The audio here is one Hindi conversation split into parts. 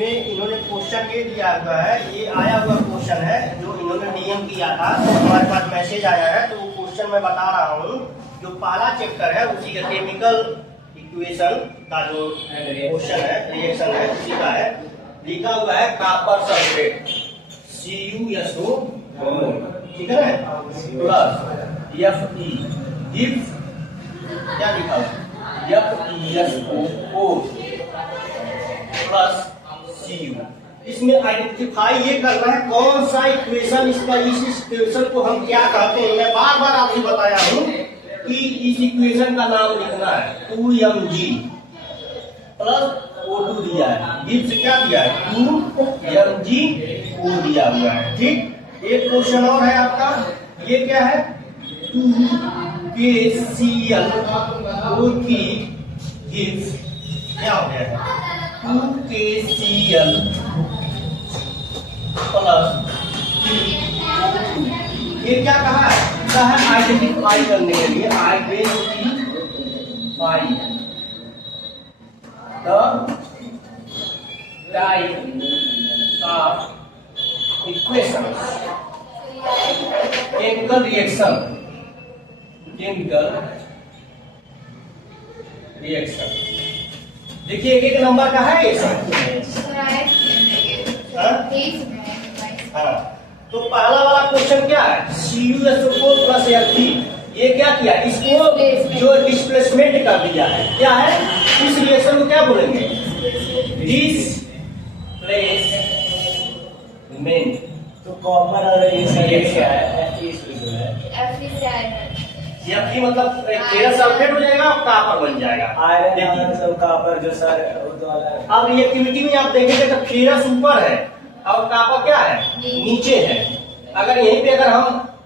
इसमें इन्होंने क्वेश्चन ये दिया हुआ है, ये आया हुआ क्वेश्चन है जो इन्होंने डीएम किया था, तो हमारे पास मैसेज आया है, तो वो क्वेश्चन मैं बता रहा हूँ। जो पहला चैप्टर है उसी का केमिकल इक्वेशन का जो क्वेश्चन है, रिएक्शन है, उसी का है। लिखा हुआ है कॉपर सल्फेट CuSO, ठीक है ना, प्लस Fe गिव्स क्या लिखा हुआ FeSO प्लस Cu। इसमें आइडेंटिफाई ये करना है कौन सा इक्वेशन इसका, इस इक्वेशन को हम क्या कहते हैं। मैं बार बार आपसे बताया हूं कि इस इक्वेशन का नाम लिखना है 2mg प्लस O2 दिया है, गिव्स क्या दिया है 2mgO दिया हुआ है, ठीक। एक क्वेश्चन और है आपका, ये क्या है 2KClO3 गिव्स क्या हो गया 2KCl प्लस ये क्या कहा है आइडेंटिफाई करने के लिए, identify the type of equation chemical reaction, देखिए एक एक नंबर का है ये सब। हाँ, तो पहला वाला क्वेश्चन क्या है CuSO प्लस Fe, ये क्या किया, इसको जो डिस्प्लेसमेंट कर दिया है, क्या है इस रिएक्शन को क्या बोलेंगे डिस्प्लेसमेंट। तो कॉपर और ये क्या है Fe मतलब फेरस सल्फेट हो जाएगा और कॉपर बन जाएगा, आयरन सब कॉपर जो सर वाला। अब रिएक्टिविटी में आप देखेंगे तो फेरस ऊपर है और कॉपर क्या है नीचे है। अगर यहीं पे अगर हम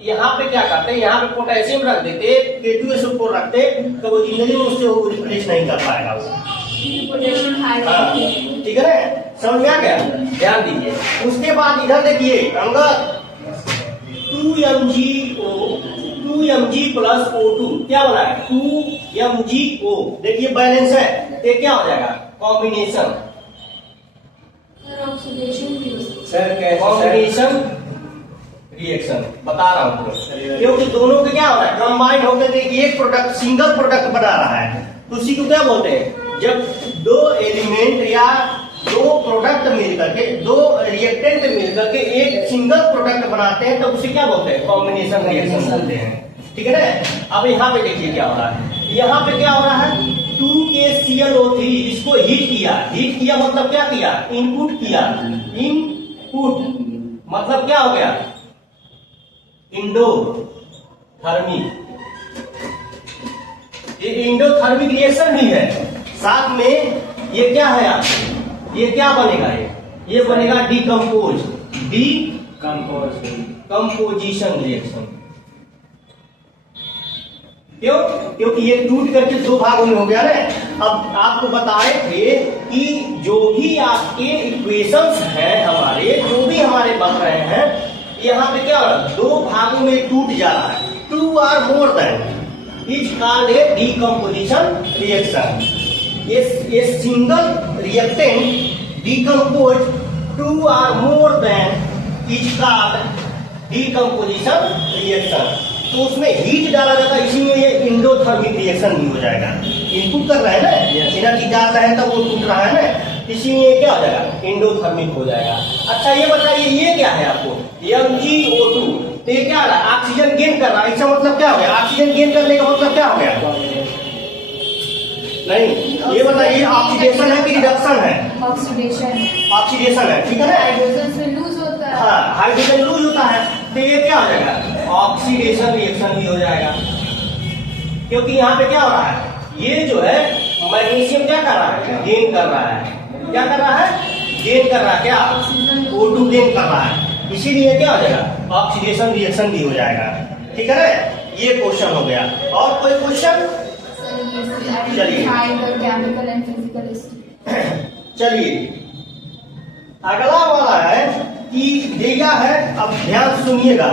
यहाँ पे क्या करते हैं, यहाँ पे पोटेशियम रख देते, K2SO4 रखते, तो वो जिंदगी में उससे वो रिप्लेस नहीं कर पाएगा वो। हाँ, ठीक है ना, समझ में आ गया, ध्यान दीजिए। उसके बाद इधर देखिए अंगद 2mg प्लस O2 क्या बना है 2mgO, देखिए बैलेंस है, ये क्या हो जाएगा कॉम्बिनेशन, कॉम्बिनेशन रिएक्शन बता रहा हूँ, क्योंकि दोनों के क्या हो रहा है कंबाइंड होकर एक प्रोडक्ट सिंगल प्रोडक्ट बना रहा है। तो उसी को क्या बोलते हैं, जब दो एलिमेंट या दो प्रोडक्ट मिलकर के, दो रिएक्टेंट मिलकर के एक सिंगल प्रोडक्ट बनाते हैं, तो उसे क्या बोलते हैं कॉम्बिनेशन रिएक्शन बोलते हैं, ठीक है ना। अब यहाँ पे देखिए क्या हो रहा है, यहाँ पे क्या हो रहा है 2KClO3, इसको हीट किया मतलब क्या किया इनपुट किया, इनपुट मतलब क्या हो गया इंडोथर्मिक, ये इंडोथर्मिक रिएक्शन भी है। साथ में ये क्या है ये क्या बनेगा, ये बनेगा कंपोजिशन रिएक्शन। क्यों, क्योंकि ये टूट करके दो भागों में हो गया ना। अब आपको बताए थे कि जो भी आपके इक्वेशंस हैं हमारे, जो भी हमारे बन रहे हैं, यहाँ पे क्या दो भागों में टूट जा रहा है, 2 or more than is called a decomposition reaction. ये single reactant decompose 2 or more than is called decomposition reaction. तो उसमें हीट डाला जाता है, इसी में ये इंडोथर्मिक रिएक्शन भी हो जाएगा। इनपुट कर रहा है ना, एनर्जी डाल रहा है तब वो टूट रहा है ना, इसी में क्या हो जाएगा इंडोथर्मिक हो जाएगा। अच्छा ये बताइए ये क्या है आपको MgO2, तो ये क्या रहा ऑक्सीजन गेन कर रहा है, इसका मतलब क्या हो गया ऑक्सीजन गेन करने का मतलब क्या हो गया नहीं, ये बताइए ऑक्सीडेशन है कि रिडक्शन है, ऑक्सीडेशन है, ठीक है ना, हाइड्रोजन से लूज होता है, हाँ हाइड्रोजन लूज होता है, तो ये क्या हो जाएगा ऑक्सीडेशन रिएक्शन भी हो जाएगा। क्योंकि यहाँ पे क्या हो रहा है, ये जो है मैग्नीशियम क्या कर रहा है गेन कर रहा है, क्या कर रहा है गेन कर रहा है, क्या O2 गेन कर रहा है, इसीलिए क्या हो जाएगा ऑक्सीडेशन रिएक्शन भी हो जाएगा, ठीक है ना। ये क्वेश्चन हो गया। और कोई क्वेश्चन, चलिए अगला वाला है कि दिया है, अब ध्यान सुनिएगा,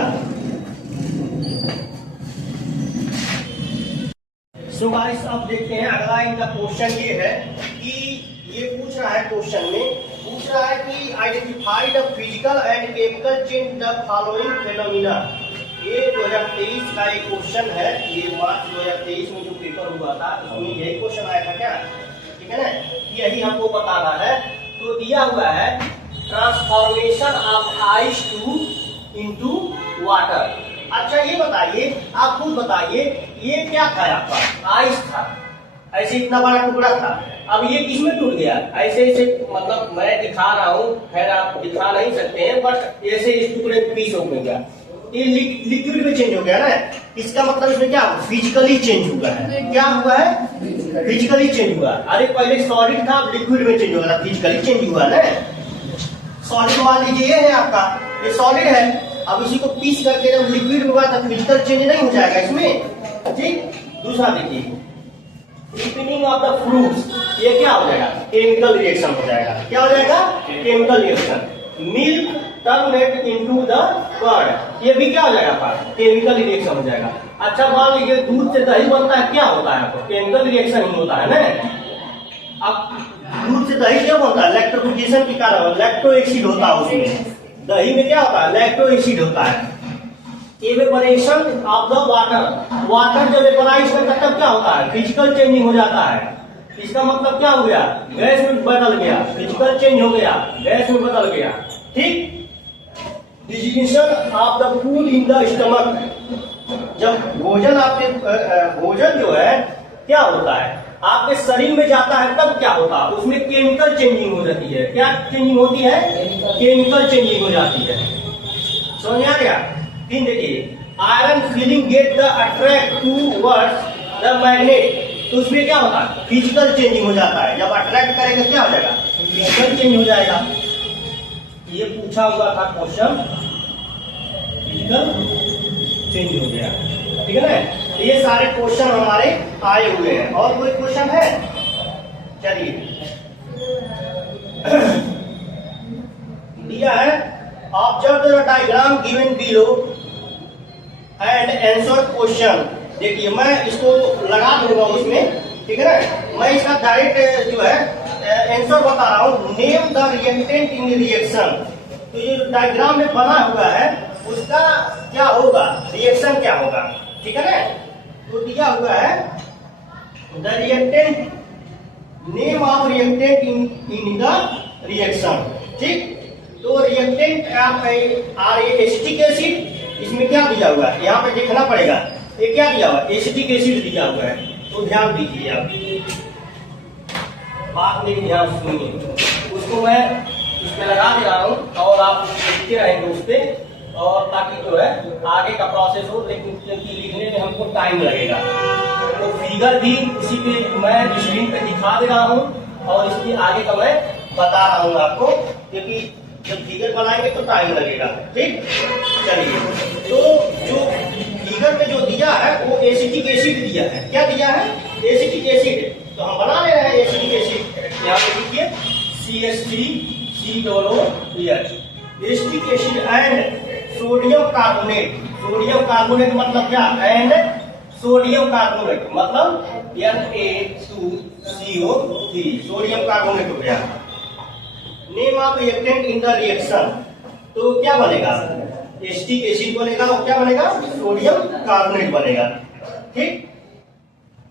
सो गाइस अब देखते हैं अगला इनका क्वेश्चन ये है कि ये पूछ रहा है क्वेश्चन में पूछ रहा है कि identify the physical and chemical change the following phenomena. ये 2023 का एक क्वेश्चन है, ये मार्च 2023 में जो पेपर हुआ था उसमें यही क्वेश्चन आया था क्या, ठीक है ना, यही हमको बताना है। तो दिया हुआ है transformation of ice to into water. अच्छा ये बताइए, आप खुद बताइए, ये क्या था आपका, आइस था, ऐसे इतना बड़ा टुकड़ा था, अब ये किसमें टूट गया, ऐसे ऐसे, मतलब मैं दिखा रहा हूँ, खैर आप दिखा नहीं सकते हैं, बट ऐसे इस टुकड़े पीस हो गया, ये लिक्विड में चेंज हो गया ना, इसका मतलब इसमें क्या फिजिकली चेंज हुआ है, क्या हुआ है, फिजिकली चेंज हुआ। अरे पहले सॉलिड था, लिक्विड में चेंज हुआ था, फिजिकली चेंज हुआ ना। सॉलिड मान लीजिए ये है आपका, ये सॉलिड है, अब इसी को पीस करके जब लिक्विड हुआ तो फिजिकल चेंज नहीं हो जाएगा इसमें, ठीक। दूसरा देखिए, रिपीनिंग ऑफ द फ्रूट्स, ये क्या हो जाएगा, केमिकल रिएक्शन हो जाएगा, क्या हो जाएगा, chemical reaction. Milk turned into the curd, ये भी क्या हो जाएगा, केमिकल रिएक्शन हो जाएगा। अच्छा मान लीजिए दूध से दही बनता है, क्या होता है, केमिकल रिएक्शन ही होता है ना। अब दूध से दही क्यों बनता है, लैक्टोफिकेशन के कारण, लैक्टो एसिड होता है उसमें, दही में क्या होता है, लैक्टो एसिड होता है। Evaporation of the water, water जब वेपोराइज करता है तब क्या होता है, फिजिकल चेंजिंग हो जाता है। इसका मतलब क्या हो गया, गैस में बदल गया, फिजिकल चेंज हो गया, गैस में बदल गया, ठीक। Digestion of the food in the stomach, जब भोजन आपके भोजन जो है क्या होता है आपके शरीर में जाता है तब क्या होता है, उसमें केमिकल चेंजिंग हो जाती है। क्या चेंजिंग होती है, केमिकल चेंजिंग हो जाती है, समझ में आ गया। तीन देखिए, iron feeling get the attract towards the magnet, तो उसमें क्या होता है, फिजिकल चेंजिंग हो जाता है, जब अट्रैक्ट करेगा क्या हो जाएगा, फिजिकल चेंज हो जाएगा। ये पूछा हुआ था क्वेश्चन, फिजिकल चेंज हो गया, ठीक है ना। ये सारे क्वेश्चन हमारे आए हुए हैं, और कोई क्वेश्चन है, चलिए दिया है, observe the diagram given below and answer question. देखिए मैं इसको लगा दूंगा उसमें, ठीक है ना, मैं इसका डायरेक्ट जो है आंसर बता रहा हूँ। Name the reactant in reaction, तो ये जो डायग्राम में बना हुआ है उसका क्या होगा, रिएक्शन क्या होगा, ठीक है ना। तो दिया हुआ है the reactant, name of reactant in the reaction, ठीक। तो रिएक्टेंट आर एसिटिक एसिड, इसमें क्या दिया हुआ है, यहाँ पे देखना पड़ेगा, ये क्या दिया हुआ है, एसिटिक एसिड दिया हुआ है, तो ध्यान दीजिए आप, बात में ध्यान सुनिए, उसको मैं इस पे लगा दे रहा हूँ और आप लिखते रहेंगे उस पे, और ताकि जो है आगे का प्रोसेस हो, लेकिन क्योंकि लिखने में हमको टाइम लगेगा, तो फिगर भी उसी पे मैं स्क्रीन पे दिखा दे रहा हूँ और इसकी आगे का मैं बता रहा हूँ आपको, क्योंकि जब फिगर बनाएंगे तो टाइम लगेगा, ठीक। चलिए, तो जो फिगर में जो दिया है वो एसिटिक एसिड दिया है, क्या दिया है, एसिटिक एसिड, तो हम बना ले रहे हैं एसिटिक एसिड। यहाँ पे लिखिए CH3COOH, acetic acid and sodium carbonate, sodium carbonate मतलब क्या, एंड सोडियम कार्बोनेट मतलब Na2CO3, सोडियम कार्बोनेट हो गया। Name of reactant in the reaction, तो क्या बनेगा, एसिटिक एसिड बनेगा, और क्या बनेगा, सोडियम कार्बोनेट बनेगा, ठीक।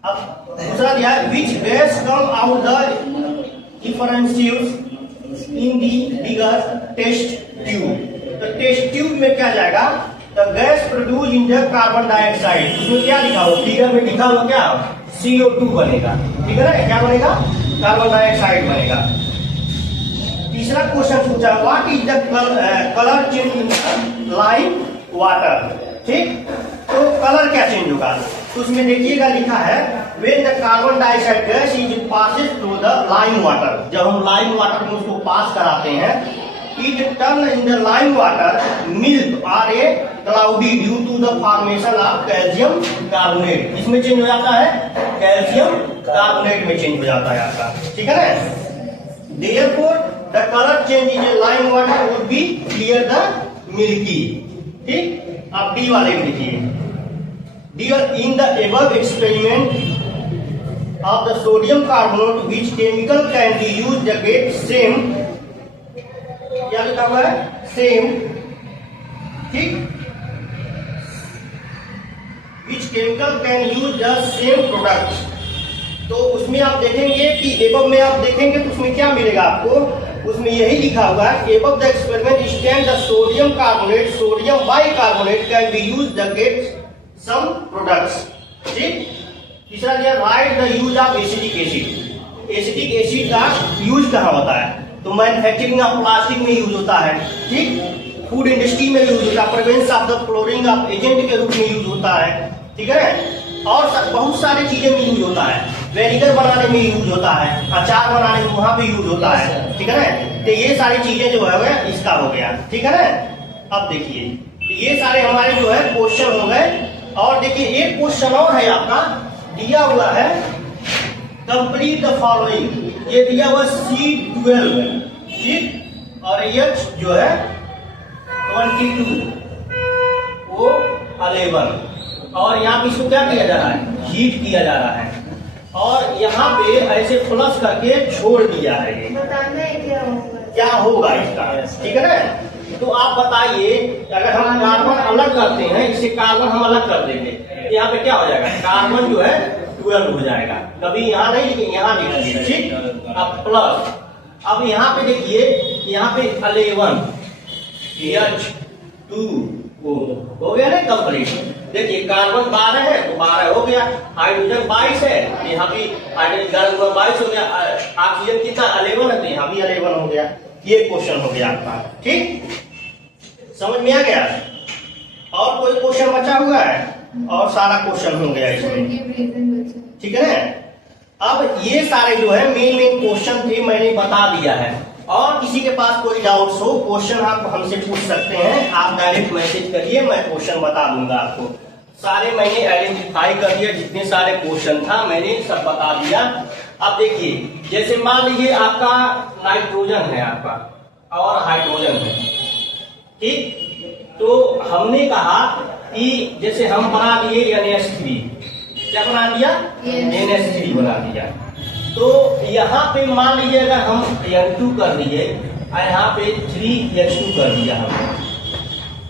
अब दूसरा दिया है, which gas come out the differentials in the bigger test tube, तो टेस्ट ट्यूब में क्या जाएगा, the gas produce in the carbon dioxide, इसमें क्या लिखा हो, फिगर में लिखा हुआ क्या, CO2 बनेगा, ठीक है ना, क्या बनेगा, कार्बन डाइऑक्साइड बनेगा। तीसरा क्वेश्चन पूछा, what is the colour change in lime water, ठीक। तो कलर क्या चेंज होगा, तो उसमें देखिएगा लिखा है, when the carbon dioxide gas is passes through the lime water, जब हम लाइम वाटर में उसको पास कराते हैं, it turn in the lime water milk are a cloudy due to the formation of calcium carbonate, इसमें चेंज हो जाता है, कैल्शियम कार्बोनेट में चेंज हो जाता है आपका, ठीक है ना। Therefore, the color change in a lime water would be clear the milky, ठीक। अब डी वाले में देखिए, D in the above experiment of the sodium carbonate which chemical can be used against same, क्या लिखा हुआ है, सेम, ठीक, which chemical can use the same product। तो उसमें आप देखेंगे कि एबव में आप देखेंगे तो उसमें क्या मिलेगा आपको, उसमें यही लिखा हुआ है, above the experiment stand the sodium carbonate, sodium bicarbonate can be used against some products, ठीक। तीसरा दिया, right the use of acetic acid. Acetic acid का यूज कहाँ होता है, तो मैन्युफैक्चरिंग ऑफ प्लास्टिक में यूज होता है, ठीक, फूड इंडस्ट्री में यूज होता है, prevention of the flooring of agent के रूप में यूज होता है, ठीक है, और बहुत सारी चीजें में यूज होता है, वेनिगर बनाने में यूज होता है, अचार बनाने में वहां पे यूज होता है, ठीक है ना। तो ये सारी चीजें जो है इसका हो गया, ठीक है ना। अब देखिए तो ये सारे हमारे जो है क्वेश्चन हो गए। और देखिए एक क्वेश्चन और है आपका दिया हुआ है, कंप्लीट द फॉलोइंग, ये दिया हुआ C12, ठीक, और H जो है 22, वो 11, और यहाँ पे इसको क्या किया जा रहा है, हीट किया जा रहा है, और यहाँ पे ऐसे प्लस करके छोड़ दिया है। ये बताना है क्या होगा इसका, ठीक है ना। तो आप बताइए, अगर हम कार्बन अलग करते हैं, इससे कार्बन हम अलग कर देंगे, यहाँ पे क्या हो जाएगा, कार्बन जो है 12 हो जाएगा, कभी यहाँ नहीं लिखेंगे, यहाँ लिखेंगे, ठीक। अब प्लस, अब यहाँ पे देखिए, यहाँ पे 11 H2 हो गया ना कंप्लीट। देखिए कार्बन 12 है तो 12 हो गया, हाइड्रोजन 22 है, यहाँ भी हाइड्रोजन 22 हो गया, ऑक्सीजन कितना 11 है तो यहाँ भी 11 हो गया। ये क्वेश्चन हो गया आपका, ठीक, समझ में आ गया। और कोई क्वेश्चन बचा हुआ है, और सारा क्वेश्चन हो गया इसमें, ठीक है ना। अब ये सारे जो है मेन क्वेश्चन थे, मैंने बता दिया है। और किसी के पास कोई डाउट्स हो, क्वेश्चन आप हमसे पूछ सकते हैं, आप डायरेक्ट मैसेज करिए, मैं क्वेश्चन बता दूंगा आपको। सारे मैंने आइडेंटिफाई कर दिया, जितने सारे क्वेश्चन था मैंने सब बता दिया। अब देखिए, जैसे मान लीजिए आपका नाइट्रोजन है आपका और हाइड्रोजन है, ठीक, तो हमने कहा कि जैसे हम बना दिए NH3, क्या बना दिया, NH3 बना दिया, तो यहाँ पे मान लीजिए अगर हम N2 कर दिए और यहाँ पे 3H2 कर दिया हम,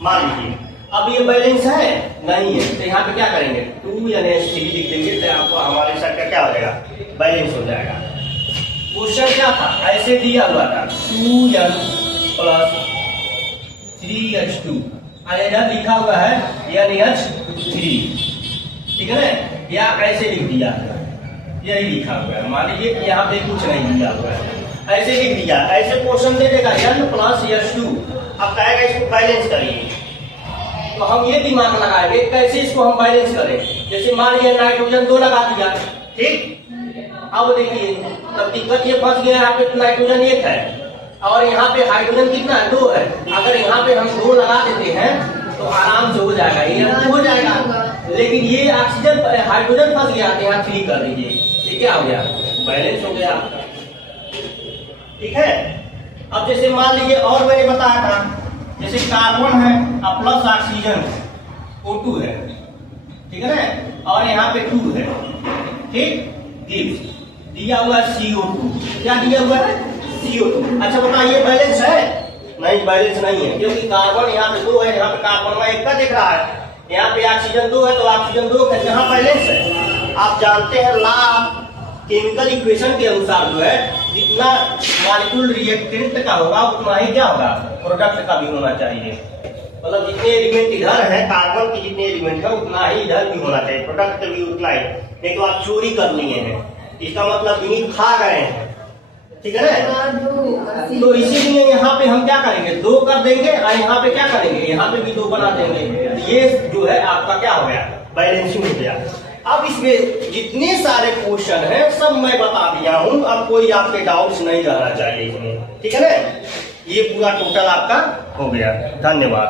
मान लीजिए, अब ये बैलेंस है नहीं है, तो यहाँ पे क्या करेंगे, 2NH3 लिख देंगे, तो आपको हमारे साथ का क्या हो जाएगा, बैलेंस हो जाएगा। क्वेश्चन क्या था, ऐसे दिया हुआ था 2N प्लस 3H2, और इधर लिखा हुआ है NH3, ठीक है ना, या ऐसे लिख दिया, यही लिखा हुआ है। मान लीजिए कि यहाँ पे कुछ नहीं दिया हुआ है, ऐसे लिख दिया, ऐसे क्वेश्चन दे देगा N प्लस H2, अब कहेगा इसको बैलेंस करिए, तो हम ये दिमाग लगाएंगे कैसे इसको हम बैलेंस करें। जैसे मान लीजिए नाइट्रोजन 2 लगा दिया, ठीक, अब देखिए तब दिक्कत ये फंस गया, यहाँ पे नाइट्रोजन 1 है और यहाँ पे हाइड्रोजन कितना है, 2 है। अगर यहाँ पे हम 2 लगा देते हैं तो आराम से हो जाएगा, ये हो जाएगा, लेकिन ये ऑक्सीजन हाइड्रोजन फंस गया, तो यहाँ 3 कर दीजिए, ये क्या हो गया, बैलेंस हो गया आपका, ठीक है। अब जैसे मान लीजिए, और मैंने बताया था, जैसे कार्बन है और प्लस ऑक्सीजन O2 है, ठीक है ना, और यहाँ पे 2 है, ठीक, दिया हुआ है CO2, क्या दिया हुआ है, CO2। अच्छा बताइए बैलेंस है, नहीं बैलेंस नहीं है, क्योंकि कार्बन यहाँ पे 2 है, यहाँ पे कार्बन में 1 का दिख रहा है, यहाँ पे ऑक्सीजन 2 है तो ऑक्सीजन 2 है, यहाँ बैलेंस है। आप जानते हैं लॉ केमिकल इक्वेशन के अनुसार जो है, जितना मॉलिक्यूल रिएक्टेंट का होगा उतना ही क्या होगा, प्रोडक्ट का भी होना चाहिए। मतलब जितने एलिमेंट इधर है, कार्बन के जितने एलिमेंट है उतना ही इधर भी होना चाहिए, प्रोडक्ट का भी उतना ही, नहीं तो आप चोरी कर लिए हैं, इसका मतलब यूनिट खा गए हैं, ठीक है ना। तो इसीलिए यहाँ पे हम क्या करेंगे, 2 कर देंगे, और यहाँ पे क्या करेंगे, यहाँ पे भी 2 बना देंगे, ये जो है आपका क्या हो गया, बैलेंसिंग हो गया। अब इसमें जितने सारे क्वेश्चन हैं सब मैं बता दिया हूं, अब कोई आपके डाउट्स नहीं रहना चाहिए इसमें, ठीक है ना। ये पूरा टोटल आपका हो गया, धन्यवाद।